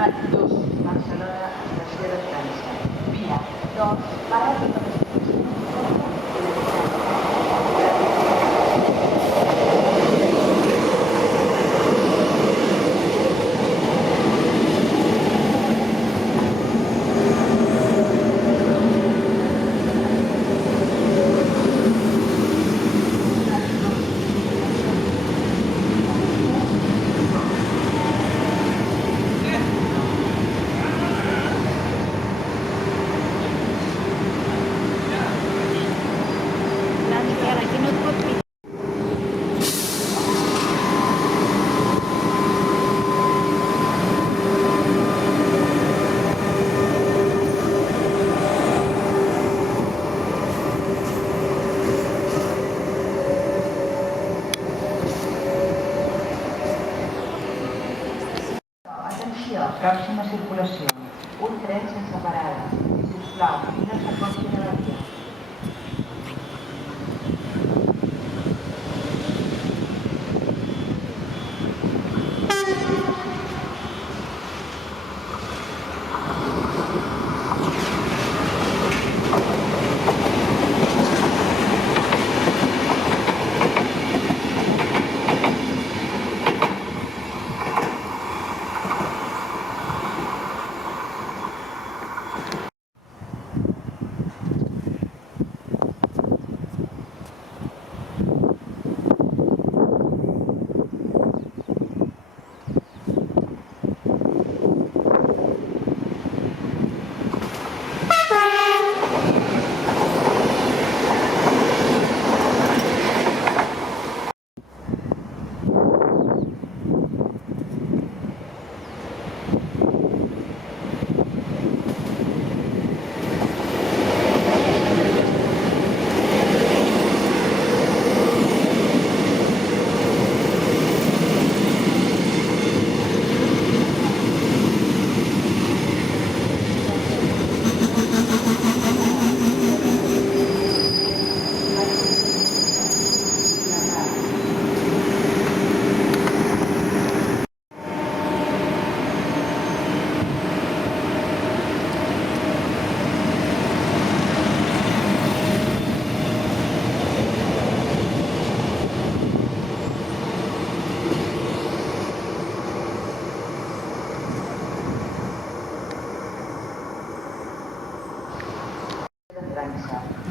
Prat 2, Barcelona, estació de França. Via 2, para de la pròxima circulació. Un tren sense parada. Sisplau, no s'acostin a la via.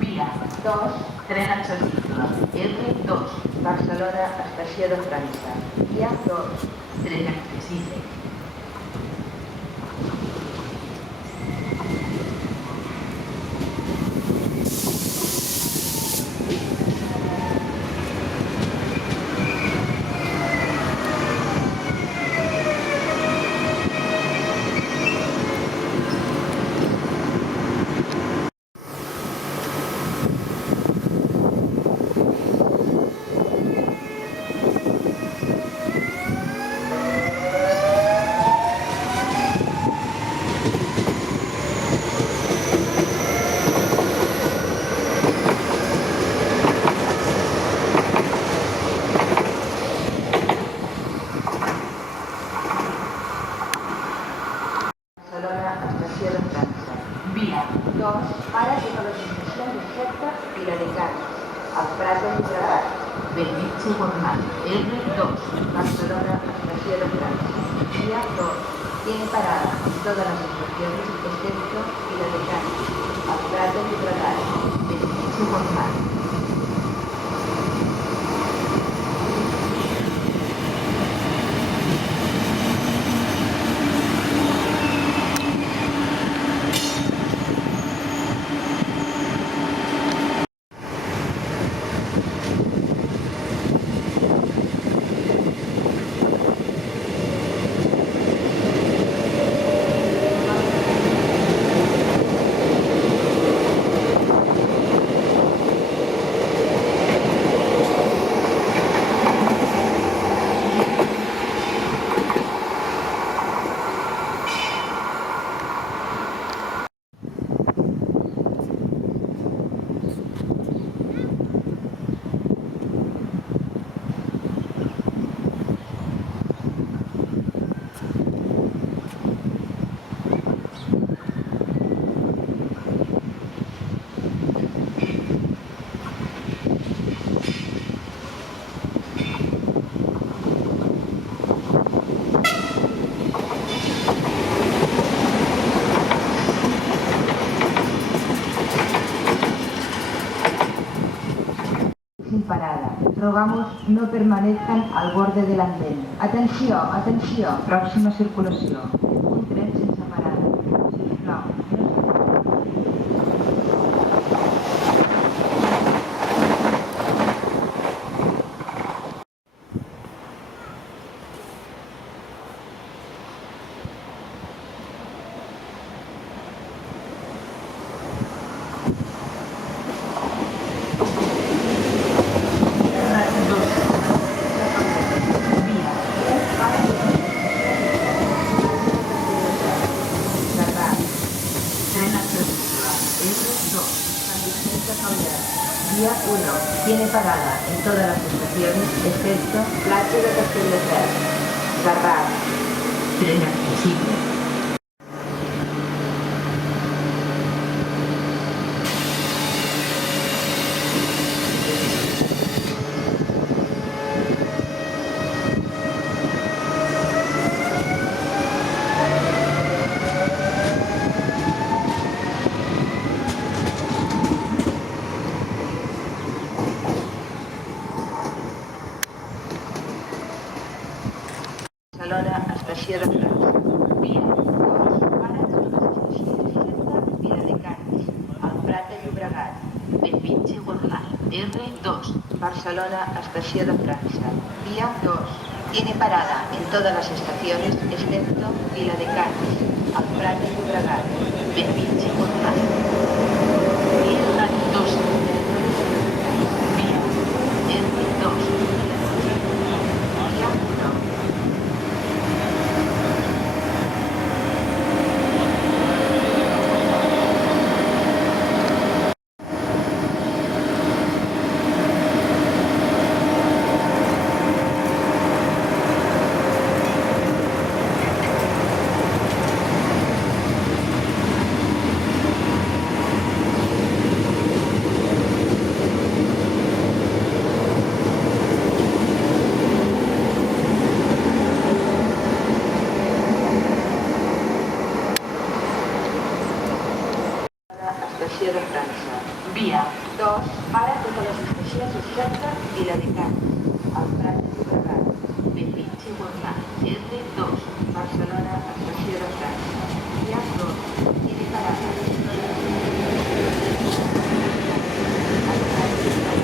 Via 2, tren accessible. R2, Barcelona, estació de França. Via 2, tren accessible. Via 2, para de les estacions de Certa i la de Cans, al Prat de Llobregat. Bellvitge Gornal, R2, Barcelona, estació de França. Via 2, tiene parada todas las estaciones de Certa y la de Cans, al Prat de Llobregat. Bellvitge Gornal. Rogamos no permanezcan al borde del andén. Atenció, atenció. Pròxima circulació. Un tren sense parada. Sisplau, no Vía 1. Tiene parada en todas las estaciones, excepto Platja de Castelldefels. Garraf. Tren accesible. Barcelona, estació de França. Via 2. Para a l'estació de Viladecans. Al Prat de Llobregat. Bellvitge Gornal. R2. Barcelona, estació de França. Vía 2. Tiene parada en todas las estaciones excepto Viladecans. Al Prat de Llobregat. Bellvitge Gornal. R2. Vía R2. Vía 1. Estació de França. Via 2. Para totes les estacions excepte Viladecans. Al Prat de Llobregat. Bellvitge Gornal. R2. Barcelona, estació de França. Via 2. Tiene parada. Al Prat de Llobregat.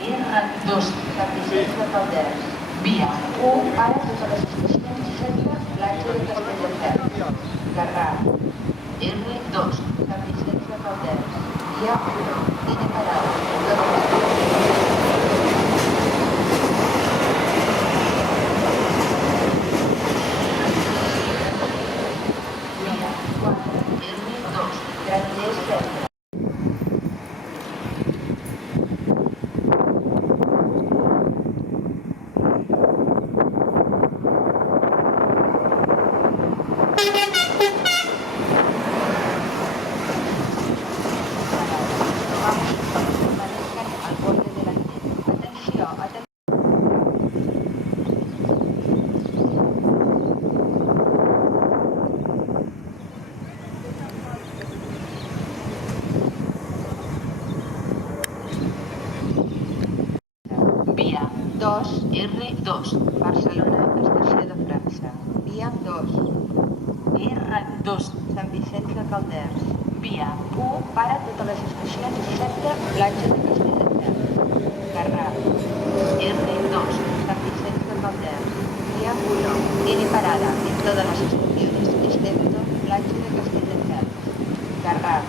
R2. Sant Vicenç de Calders. Via 1. Para totes les estacions excepte Platja de Castelldefels. Garraf. R2. Sant Vicenç de Calders. Via 1. Tiene parada en todas las estaciones. Via 4. R2. Granollers Centre. Al borde del andén. Atenció, atenció. Via 2. R2. Barcelona, estació de França. Via 2. R2. Sant Vicenç de Calders. Via 1. Para totes les estacions excepte Platja de Castelldefels. Garraf. R2. Sant Vicenç de Calders. Via 1. Tiene parada en todas las estaciones excepto Platja de Castelldefels. Garraf.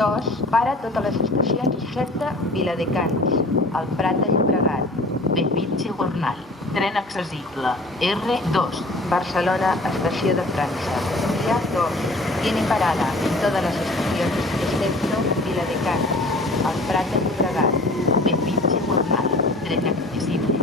2. Para a totes les estacions excepte Viladecans, al Prat de Llobregat. Bellvitge Gornal. Tren accessible. R2. Barcelona, estació de França. Vía 2. Tiene parada en todas las estaciones excepto Viladecans, al Prat de Llobregat. Bellvitge Gornal. Tren accessible.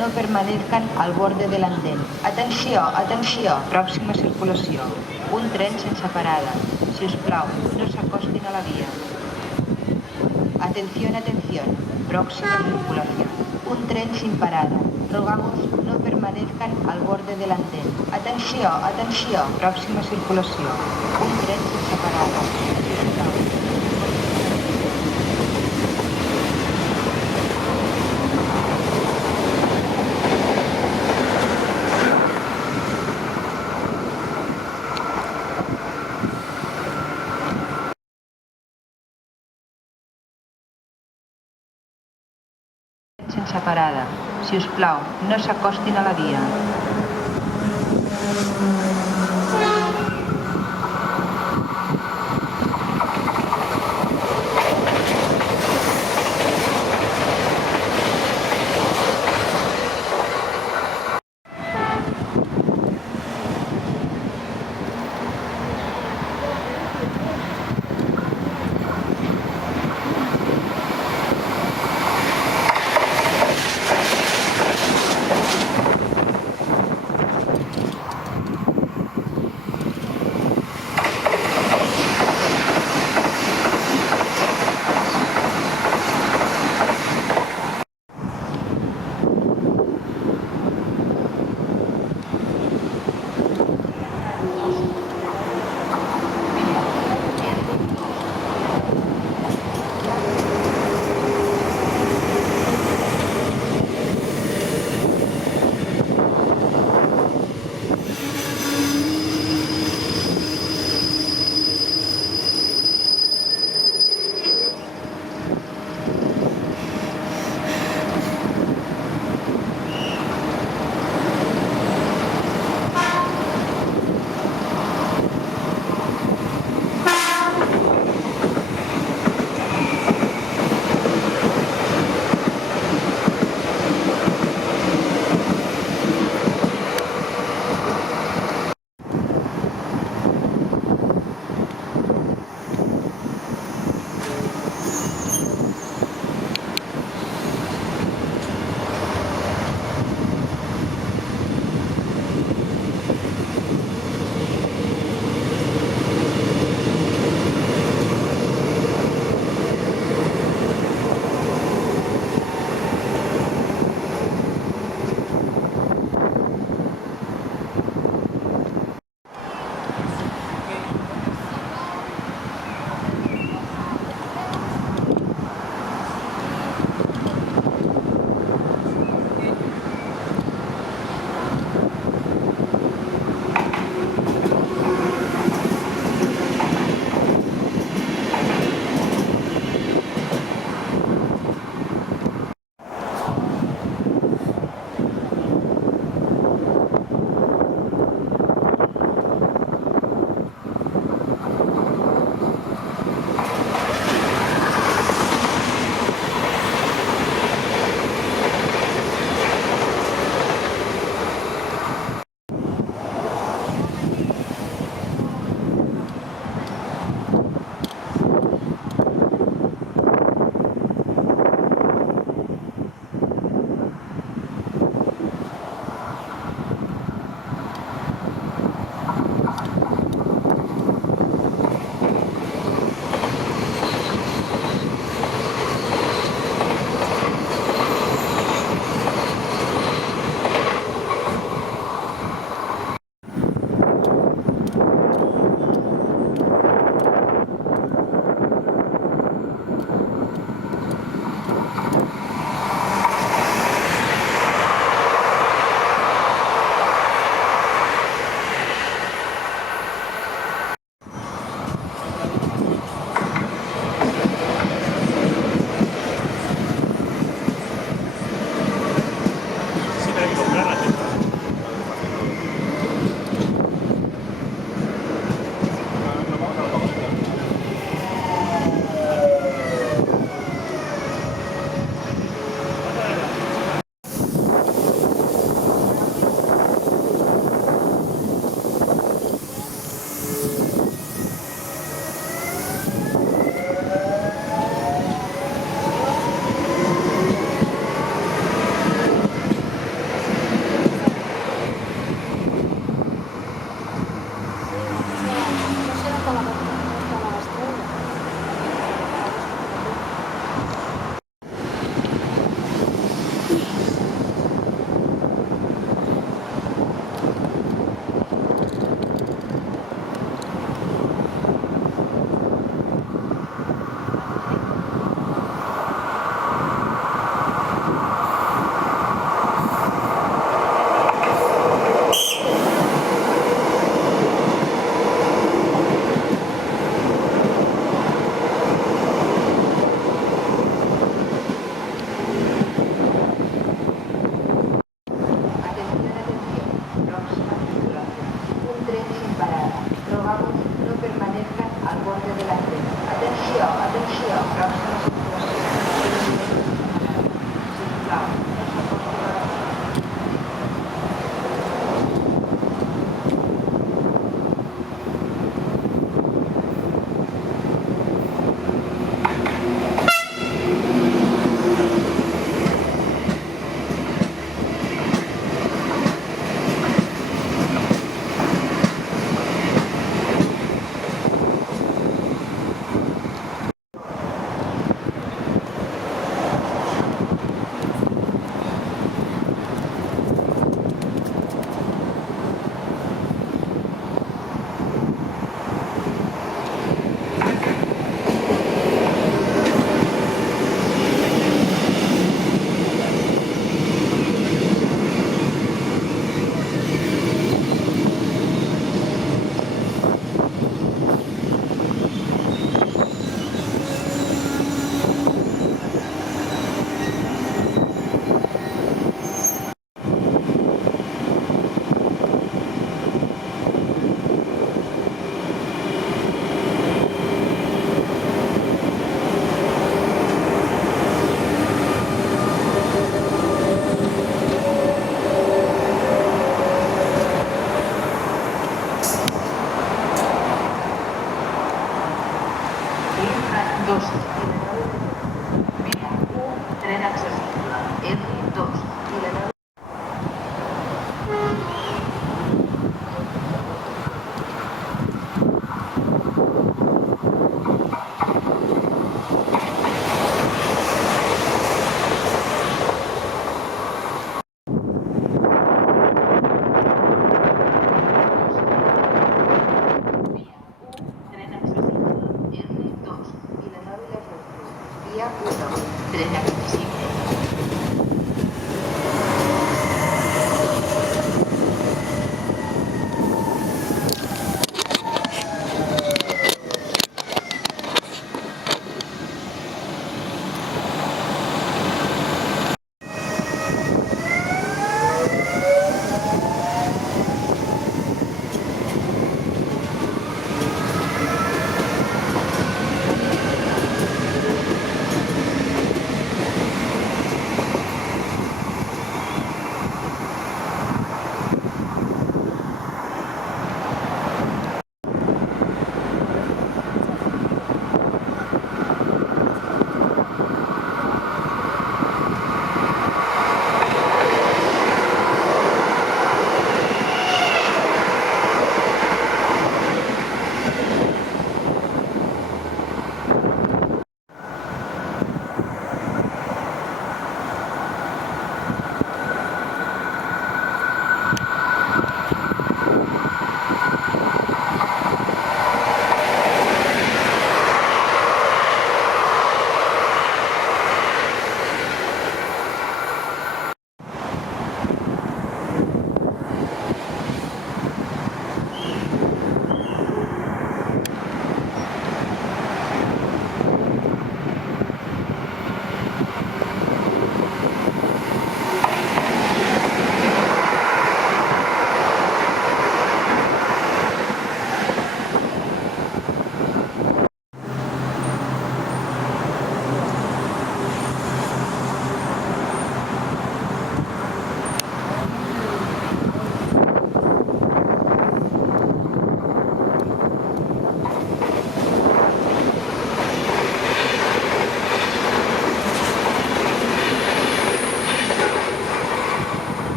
No permanezcan al borde del andén. Atenció, atenció, pròxima circulació. Un tren sense parada. Si us plau, no s'acostin a la via. Atención, atención, próxima circulación. Un tren sin parada. Rogamos no permanezcan al borde del andén. Atenció, atenció, pròxima circulació. Un tren sense parada. Si us plau. Sense parada. Si us plau, no s'acostin a la via.